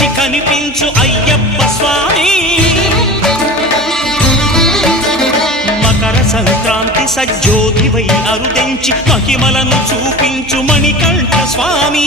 మించి కనిపించు అయ్యప్ప స్వామి మకర సంక్రాంతి సజ్జోతివై అరుదెంచి మహిమలను చూపించు మణికంఠ స్వామి